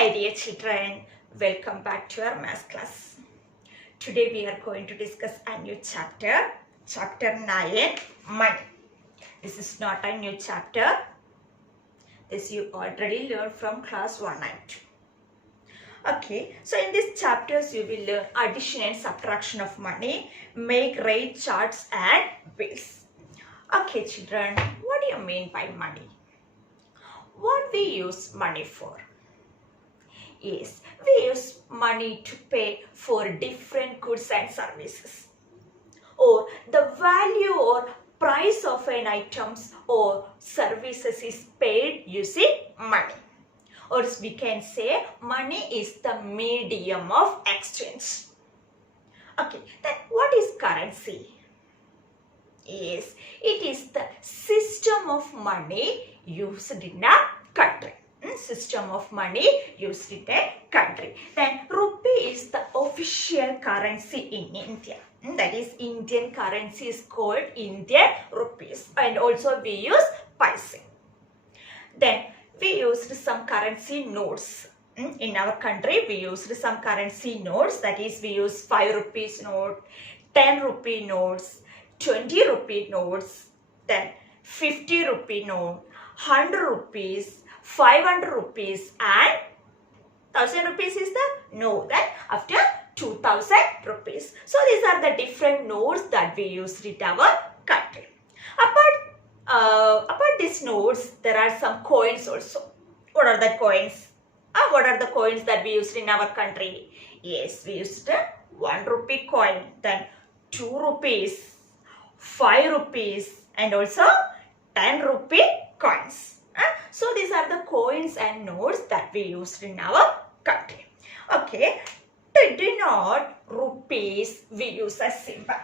Hi dear children, welcome back to our math class. Today we are going to discuss a new chapter, chapter 9, money. This is not a new chapter. This you already learned from class 1 and 2. Okay, so in these chapters you will learn addition and subtraction of money, make rate charts and bills. Okay children, what do you mean by money? What we use money for? Yes, we use money to pay for different goods and services. Or the value or price of an items or services is paid using money. Or we can say money is the medium of exchange. Okay, then what is currency? Yes, it is the system of money used in a country. System of money used in a country. Then rupee is the official currency in India. That is, Indian currency is called Indian rupees. And also we use paise. Then we used some currency notes. In our country we used some currency notes. That is, we use 5 rupees note, 10 rupee notes, 20 rupee notes, then 50 rupee note, 100 rupees, 500 rupees and 1000 rupees is the no. Then after 2000 rupees. So these are the different notes that we use in our country. Apart these notes, there are some coins also. What are the coins? What are the coins that we used in our country? Yes, we used a 1 rupee coin, then 2 rupees, 5 rupees and also 10 rupee coins. So these are the coins and notes that we used in our country. Okay, to denote rupees we use a symbol.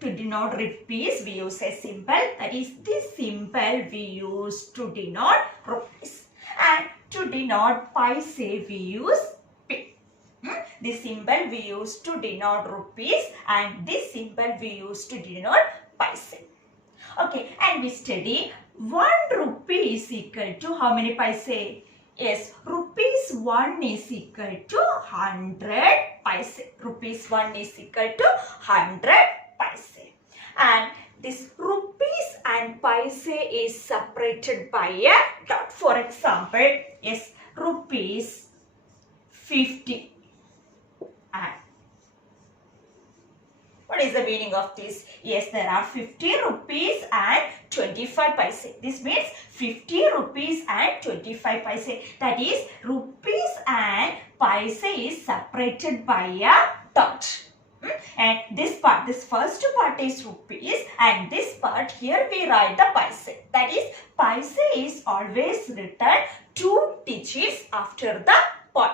To denote rupees we use a symbol. That is, this symbol we use to denote rupees. And to denote paise we use P. This symbol we use to denote rupees and this symbol we use to denote paise. Okay, and we study 1 rupee is equal to how many paise? Yes, rupees 1 is equal to 100 paise. Rupees 1 is equal to 100 paise. And this rupees and paise is separated by a dot. For example, yes, rupees 50. And what is the meaning of this? Yes, there are 50 rupees and 25 paise. This means 50 rupees and 25 paise. That is, rupees and paise is separated by a dot. And this part, this first part is rupees and this part here we write the paise. That is, paise is always written 2 digits after the point.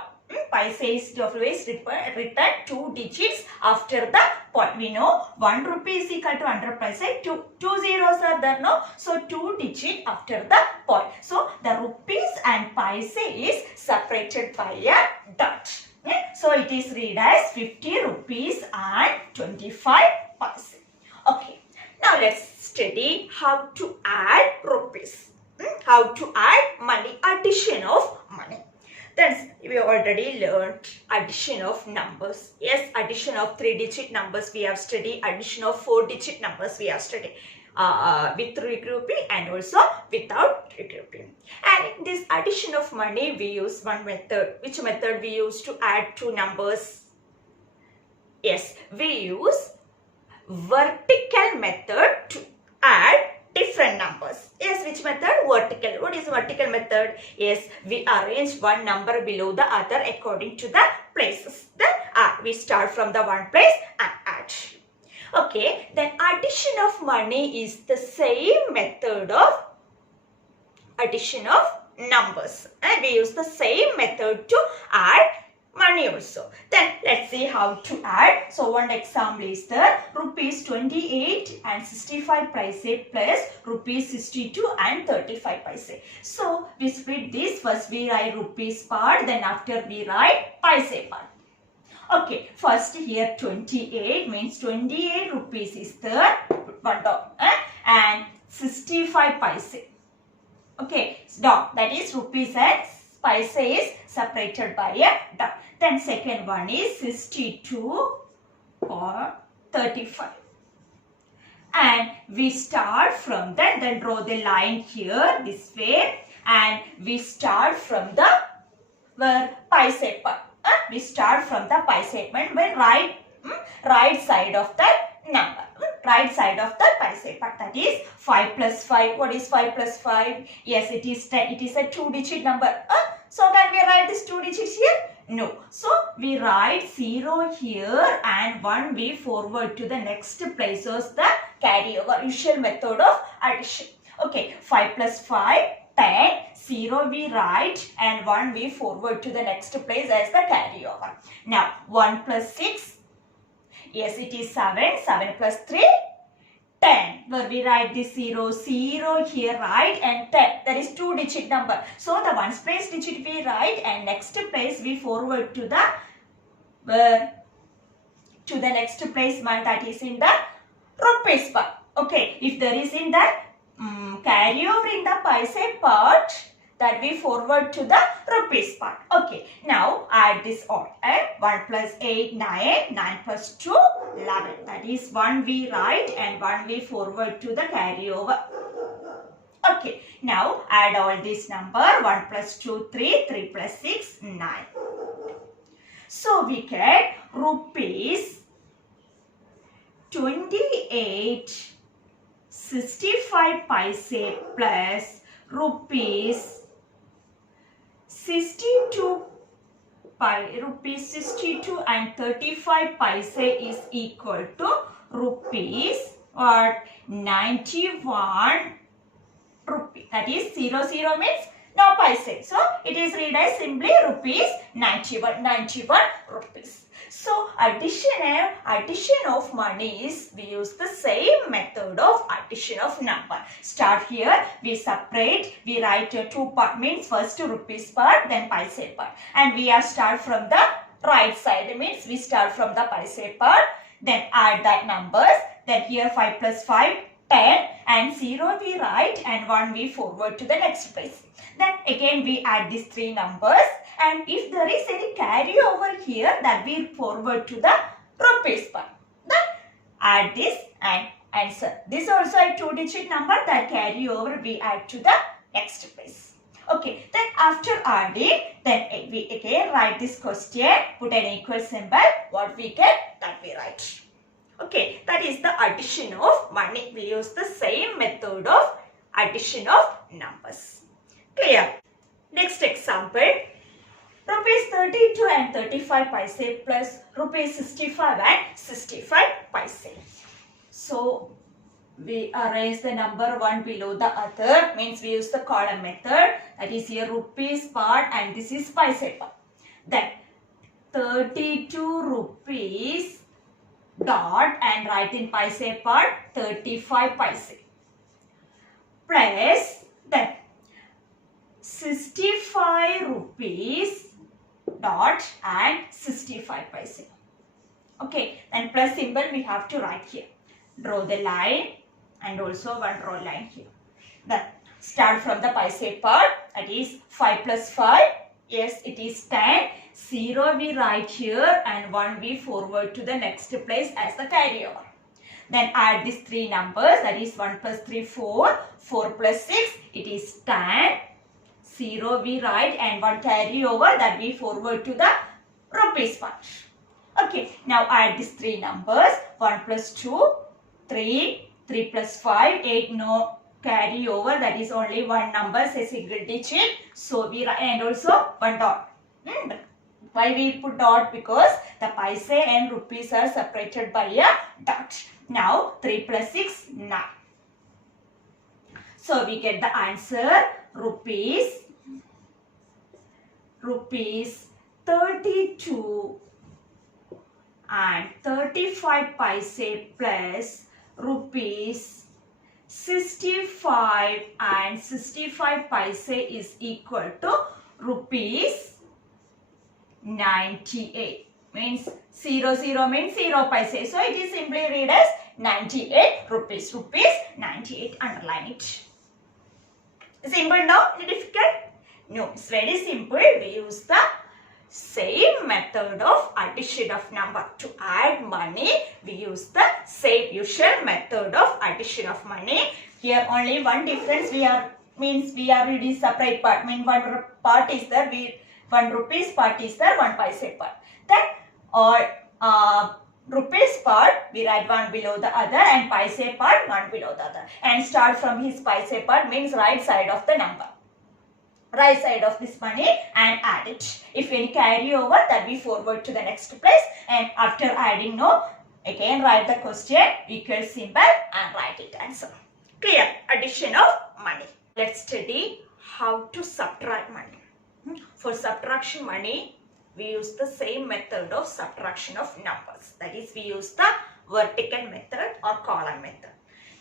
Paise is always written 2 digits after the point. We know 1 rupee is equal to 100 paise. Two zeros are there, no? So 2 digits after the point. So the rupees and paise is separated by a dot. So it is read as 50 rupees and 25 paise. Okay. Now let's study how to add rupees. How to add money, addition of money. Then we already learned addition of numbers. Yes, addition of 3-digit numbers we have studied. Addition of 4-digit numbers we have studied. With regrouping and also without regrouping. And in this addition of money we use one method. Which method we use to add 2 numbers? Yes, we use vertical method to add different numbers. Yes, which method? Vertical. What is vertical method? Yes, we arrange one number below the other according to the places. Then we start from the one place and add. Okay, then addition of money is the same method of addition of numbers. And we use the same method to add money also. Then let's see how to add. So one example is the rupees 28 and 65 paise plus rupees 62 and 35 paise. So we split this. First we write rupees part, then after we write paise part. Okay, first here 28 means 28 rupees is the one dot and 65 paise. Okay, dot, that is rupees and paise is separated by a dot. Then second one is 62 or 35. And we start from that, then draw the line here this way, and we start from the paise part. We start from the paise part when right side of the number. Right side of the paise part, that is 5 plus 5. What is 5 plus 5? Yes, it is 10. It is a 2-digit number. So can we write this 2 digits here? No. So we write 0 here and 1 we forward to the next place. So the carryover, usual method of addition. Okay, 5 plus 5, 10. 0 we write and 1 we forward to the next place as the carryover. Now 1 plus 6. Yes, it is 7. 7 plus 3, 10. Where we write this 0, 0 here, right, and 10. That is 2-digit number. So the ones place digit we write and next place we forward to the next place, that is in the rupees part. Okay, if there is in the carryover in the paise part, that we forward to the rupees part. Okay, now add this all. 1 plus 8, 9. 9 plus 2, 11. That is 1 we write and 1 we forward to the carryover. Okay, now add all this number. 1 plus 2, 3. 3 plus 6, 9. So we get rupees 28.65 paise plus rupees 62 and 35 paise is equal to rupees or 91 rupee. That is 00 means no paise. So it is read as simply rupees 91 rupees. So addition of money is, we use the same method of addition of number. Start here, we separate, we write 2 part, means first rupees part, then paise part. And we are start from the right side, means we start from the paise part, then add that numbers, then here 5 plus 5, 10, and 0 we write and 1 we forward to the next place. Then again we add these 3 numbers, and if there is any carryover here, that we forward to the rupees part. Then add this and answer. This also a 2-digit number, that carryover we add to the next place. Okay, then after adding, then we again write this question, put an equal symbol, what we get, that we write. Okay, that is the addition of money. We use the same method of addition of numbers. Clear? Next example, rupees 32 and 35 paise plus rupees 65 and 65 paise. So we arrange the number one below the other, means we use the column method, that is here rupees part and this is paise part. Then 32 rupees dot and write in paise part 35 paise plus then 65 rupees dot and 65 paise. Okay, then plus symbol we have to write here. Draw the line and also one draw line here. Then start from the paise part, that is 5 plus 5. Yes, it is 10. 0 we write here and 1 we forward to the next place as the carryover. Then add these 3 numbers, that is 1 plus 3, 4. 4 plus 6, it is 10. 0 we write and 1 carryover, that we forward to the rupees part. Okay, now add these 3 numbers, 1 plus 2, 3. 3 plus 5, 8, no carryover, that is only 1 number, a single digit. So we write, and also 1 dot. Why we put dot? Because the paise and rupees are separated by a dot. Now 3 plus 6, 9. So we get the answer rupees 32 and 35 paise plus rupees 65 and 65 paise is equal to rupees 98. Means 00 means 0 paise. So it is simply read as 98 rupees. Rupees 98. Underline it. Simple now? Difficult? No, it's very simple. We use the same method of addition of number. To add money, we use the same usual method of addition of money. Here only one difference we are reading separate part. One part is there, 1 rupees part is there, 1 paise part. Then all rupees part we write one below the other and paise part one below the other. And start from his paise part means right side of the number. Right side of this money and add it. If any carry over, that we forward to the next place, and after adding no, again write the question, equal symbol and write it answer. Clear? Addition of money. Let's study how to subtract money. For subtraction money, we use the same method of subtraction of numbers. That is, we use the vertical method or column method.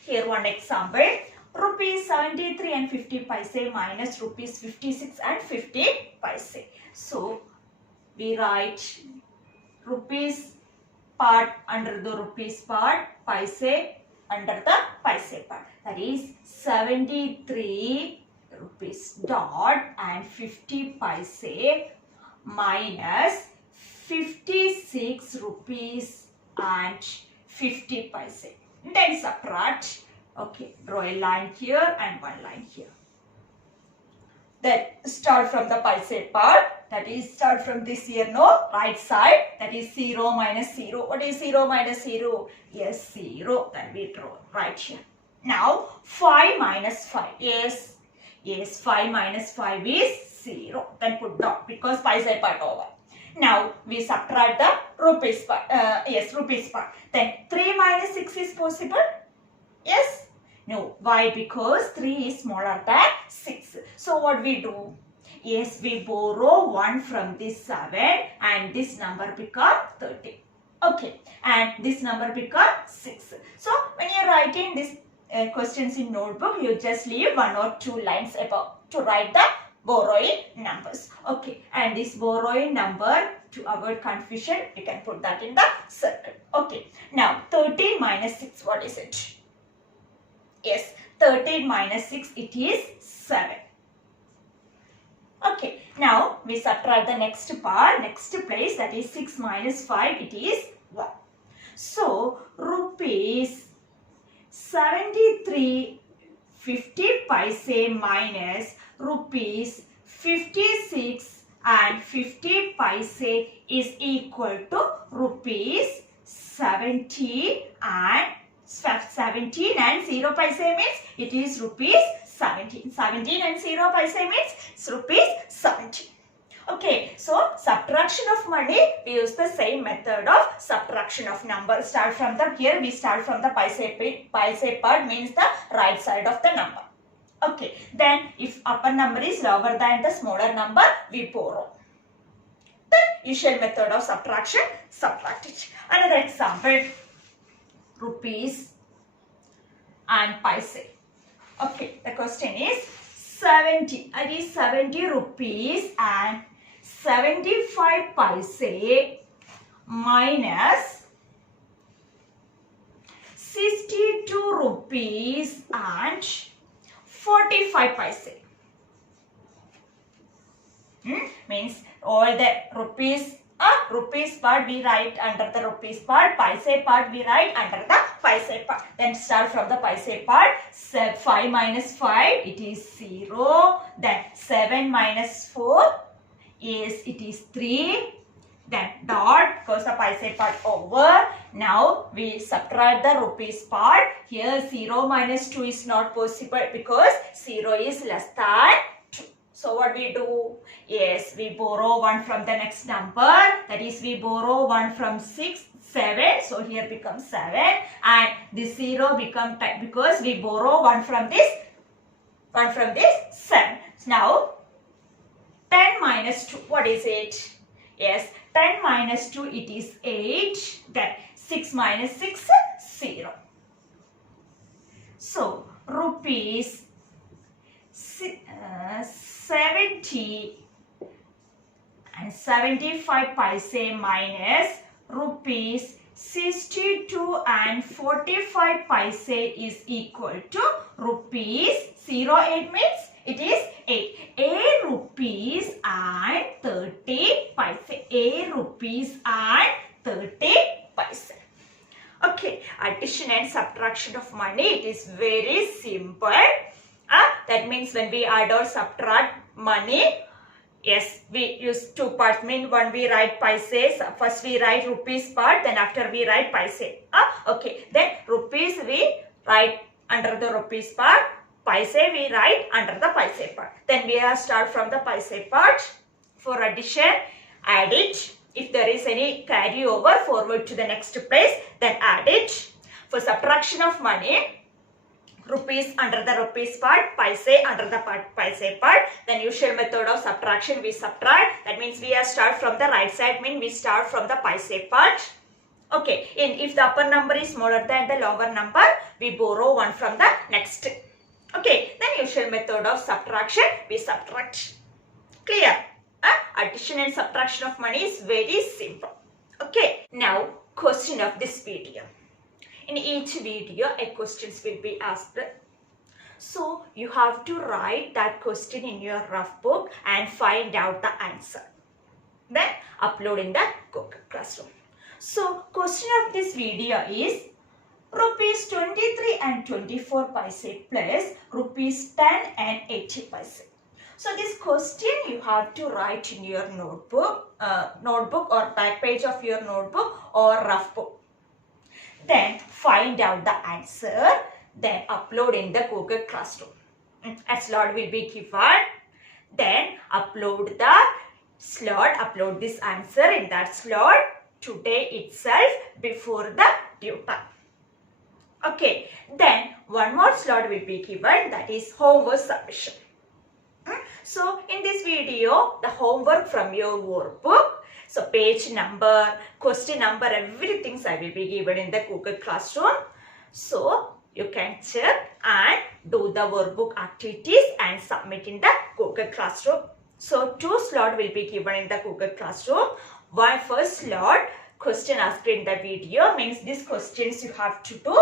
Here one example. Rupees 73 and 50 paise minus rupees 56 and 50 paise. So, we write rupees part under the rupees part, paise under the paise part. That is 73 rupees dot and 50 paise minus 56 rupees and 50 paise. Then subtract. Okay, draw a line here and one line here. Then start from the paise part, that is start from this here, no, right side, that is 0 minus 0. What is 0 minus 0? Yes, 0. Then we draw right here. Now 5 minus 5. Yes, 5 minus 5 is 0. Then put down because paise part over. Now we subtract the rupees part. Rupees part. Then 3 minus 6 is possible. Yes? No. Why? Because 3 is smaller than 6. So what we do? Yes, we borrow 1 from this 7 and this number become 30. Okay. And this number become 6. So when you are writing these questions in notebook, you just leave 1 or 2 lines above to write the borrowing numbers. Okay. And this borrowing number, to avoid confusion, we can put that in the circle. Okay. Now 13 minus 6, what is it? Yes, 13 minus 6, it is 7. Okay, now we subtract the next part, next place, that is 6 minus 5, it is 1. So, rupees 73 50 paise minus rupees 56 and 50 paise is equal to rupees 17 and 0 paise means it is rupees 17. 17 and 0 paise means it's rupees 17. Okay, so subtraction of money, we use the same method of subtraction of numbers. Start from the, here we start from the paise part means the right side of the number. Okay, then if upper number is lower than the smaller number, we borrow. The usual method of subtraction, subtract it. Another example. Rupees and paise. Okay, the question is 70. It is 70 rupees and 75 paise minus 62 rupees and 45 paise. Means all the rupees part we write under the rupees part, paise part we write under the paise part. Then start from the paise part. 5 minus 5, it is 0. Then 7 minus 4 is, it is 3. Then dot, goes the paise part over. Now we subtract the rupees part. Here 0 minus 2 is not possible because 0 is less than 2. So what we do? Yes, we borrow 1 from the next number. That is, we borrow 1 from 6, 7. So here becomes 7. And this 0 becomes 10 because we borrow 1 from this 7. Now 10 minus 2, what is it? Yes, 10 minus 2, it is 8. Then 6 minus 6, 0. So rupees 70 and 75 paise minus rupees 62 and 45 paise is equal to rupees 08 means it is 8. 8 rupees rupees and 30 paise. A rupees and 30 paise. Okay, addition and subtraction of money, it is very simple. That means when we add or subtract money, yes, we use two parts. Mean one we write paises. First we write rupees part, then after we write paise. Okay, then rupees we write under the rupees part. Paise we write under the paise part. Then we have start from the paise part. For addition, add it. If there is any carryover, forward to the next place, then add it. For subtraction of money, rupees under the rupees part, paise under the paise part. Then usual method of subtraction, we subtract. That means we have start from the right side, mean we start from the paise part. Okay, if the upper number is smaller than the lower number, we borrow one from the next. Okay, then usual method of subtraction, we subtract. Clear? Addition and subtraction of money is very simple. Okay, now question of this video. In each video, a questions will be asked. So you have to write that question in your rough book and find out the answer. Then upload in the Google Classroom. So question of this video is rupees 23 and 24 paise plus rupees 10 and 80 paise. So this question you have to write in your notebook or back page of your notebook or rough book. Then find out the answer. Then upload in the Google Classroom. A slot will be given. Then upload the slot. Upload this answer in that slot today itself before the due time. Okay. Then one more slot will be given, that is homework submission. So in this video, the homework from your workbook, so page number, question number, everything I will be given in the Google Classroom. So you can check and do the workbook activities and submit in the Google Classroom. So two slots will be given in the Google Classroom. One first slot, question asked in the video, means these questions you have to do.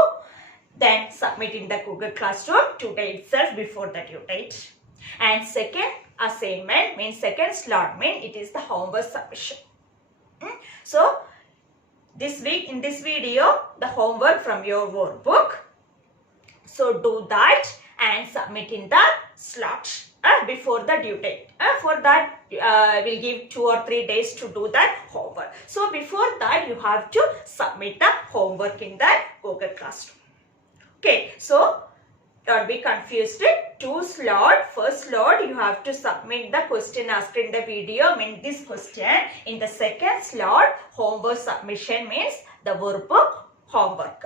Then submit in the Google Classroom today itself before the due date. And second assignment means second slot means it is the homework submission. So this week in this video, the homework from your workbook. So do that and submit in the slot before the due date. For that we'll give 2 or 3 days to do that homework. So before that you have to submit the homework in the Google Classroom. Okay, so don't be confused. Two slot. First slot you have to submit the question asked in the video, means this question. In the second slot, homework submission means the workbook homework.